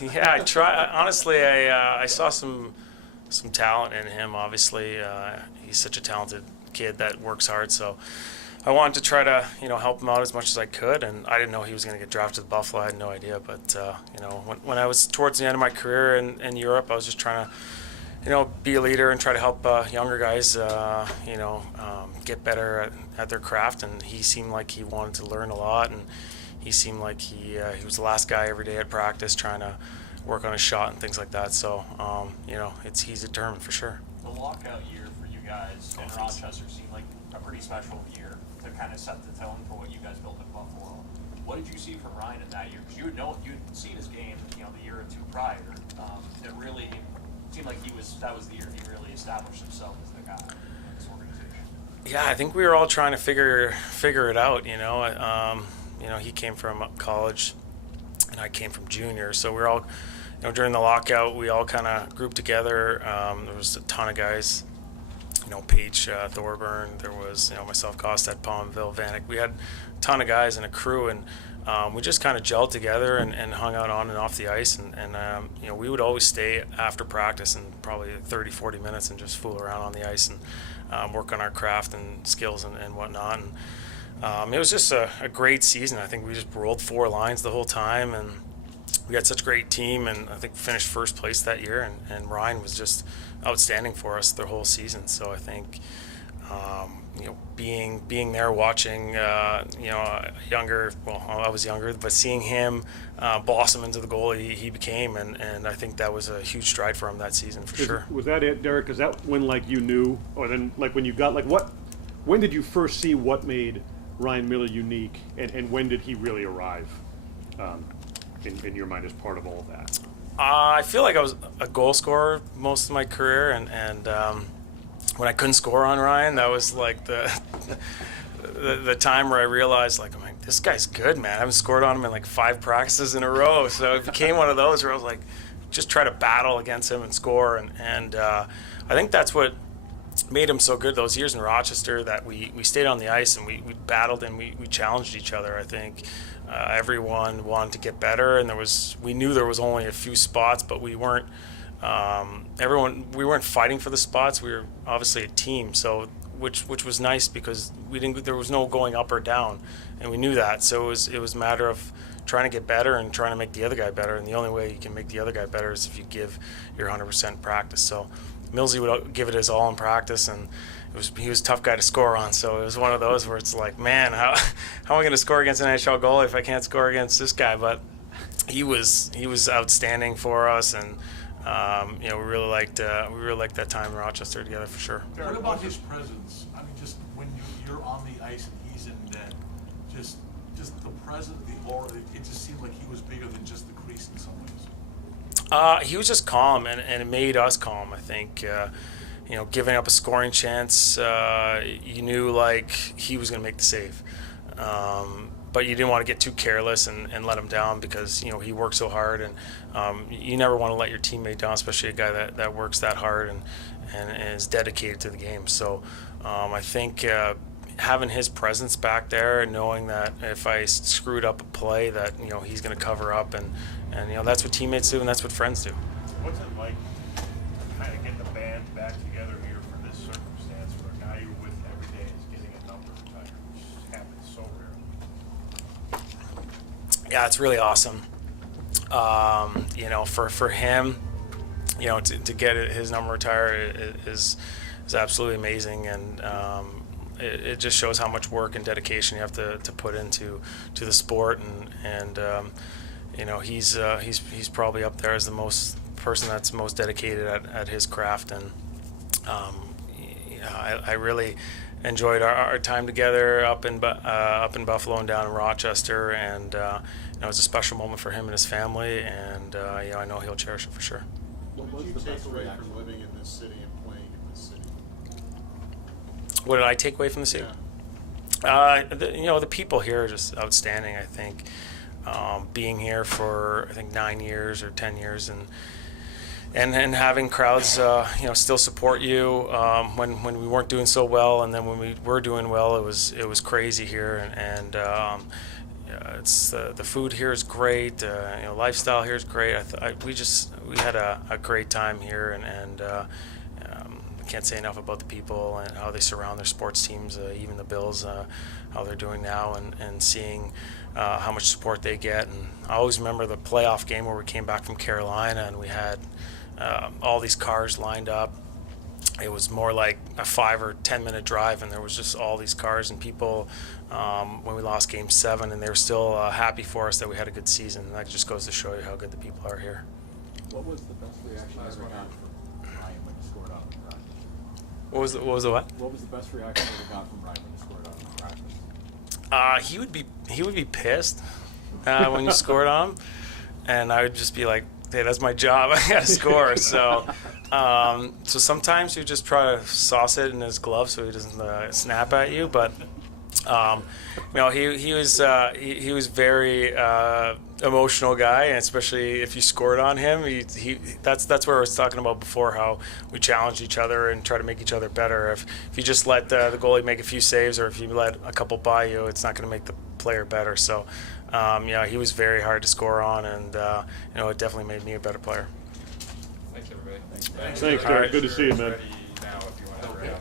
Yeah, I try. Honestly, I saw some talent in him. Obviously, he's such a talented kid that works hard. So I wanted to try to help him out as much as I could. And I didn't know he was going to get drafted to Buffalo. I had no idea. But when I was towards the end of my career in Europe, I was just trying to be a leader and try to help younger guys, get better at their craft. And he seemed like he wanted to learn a lot, and he seemed like he was the last guy every day at practice trying to work on his shot and things like that. So, he's determined for sure. The lockout year for you guys in Rochester seemed like a pretty special year to kind of set the tone for what you guys built in Buffalo. What did you see from Ryan in that year? Because you'd seen his game, the year or two prior. It really seemed like that was the year he really established himself as the guy in this organization. Yeah, I think we were all trying to figure it out. He came from college, and I came from junior, so we were all, during the lockout, we all kind of grouped together. There was a ton of guys, Paige Thorburn. There was myself, Kostad, Palmville, Vanek. We had a ton of guys in a crew, and we just kind of gelled together and hung out on and off the ice, and we would always stay after practice and probably 30, 40 minutes and just fool around on the ice and work on our craft and skills and whatnot. And it was just a great season. I think we just rolled 4 lines the whole time, and we had such a great team, and I think finished first place that year, and Ryan was just outstanding for us the whole season. So I think being there, watching younger, well, I was younger, but seeing him blossom into the goalie he became, and I think that was a huge stride for him that season for sure. Was that it, Derek? Is that when you knew, or then when you got when did you first see what made Ryan Miller unique, and when did he really arrive in your mind as part of all of that? I feel like I was a goal scorer most of my career, and when I couldn't score on Ryan, that was like the time where I realized, I'm like, this guy's good, man. I haven't scored on him in 5 practices in a row, so it became one of those where I was like, just try to battle against him and score, and I think that's what made him so good those years in Rochester, that we stayed on the ice and we battled and we challenged each other. I think everyone wanted to get better, and we knew there was only a few spots, but we weren't we weren't fighting for the spots. We were obviously a team, so which was nice because there was no going up or down, and we knew that. So it was a matter of trying to get better and trying to make the other guy better, and the only way you can make the other guy better is if you give your 100% practice. So Millsy would give it his all in practice, and he was a tough guy to score on. So it was one of those where it's like, man, how am I going to score against an NHL goalie if I can't score against this guy? But he was outstanding for us, and we really liked that time in Rochester together for sure. What about his presence? I mean, just when you're on the ice and he's in net, just the presence, the aura. It just seemed like he was bigger than just the crease in some ways. He was just calm, and it made us calm. I think, giving up a scoring chance, you knew he was going to make the save, but you didn't want to get too careless and let him down because he worked so hard, and you never want to let your teammate down, especially a guy that works that hard and is dedicated to the game. So I think having his presence back there, and knowing that if I screwed up a play, that he's going to cover up, and that's what teammates do, and that's what friends do. What's it like kind of getting the band back together here for this circumstance where a guy you're with every day is getting a number retired, which happens so rarely? Yeah, it's really awesome. For him, to get his number retired is absolutely amazing, and it just shows how much work and dedication you have to put into the sport, and he's probably up there as the person that's most dedicated at his craft, and I really enjoyed our time together up in Buffalo and down in Rochester, and it was a special moment for him and his family, and I know he'll cherish it for sure. What was the best away from living in this city and playing in this city? What did I take away from the city? Yeah. The people here are just outstanding. I think being here for 9 years or 10 years, and having crowds still support you when we weren't doing so well, and then when we were doing well, it was crazy here, and it's the food here is great. Lifestyle here is great. We had a great time here, and I can't say enough about the people and how they surround their sports teams. Even the Bills, how they're doing now, and seeing how much support they get. And I always remember the playoff game where we came back from Carolina and we had all these cars lined up. It was more like a 5 or 10 minute drive, and there was just all these cars and people when we lost Game 7, and they were still happy for us that we had a good season. And that just goes to show you how good the people are here. What was the best reaction you ever got from Ryan when you scored out in practice? What was the what? What was the best reaction you ever got from Ryan when you scored out in practice? He would be pissed when you scored on him, and I would just be like, "Hey, that's my job. I gotta score." So sometimes you just try to sauce it in his glove so he doesn't snap at you. But he was very emotional guy, and especially if you scored on him, that's where I was talking about before, how we challenged each other and try to make each other better. If you just let the goalie make a few saves, or if you let a couple by you, it's not going to make the player better. So he was very hard to score on, and it definitely made me a better player. Thanks, everybody. Thanks, Derek. Good to see you, man. Ready now if you want to wrap.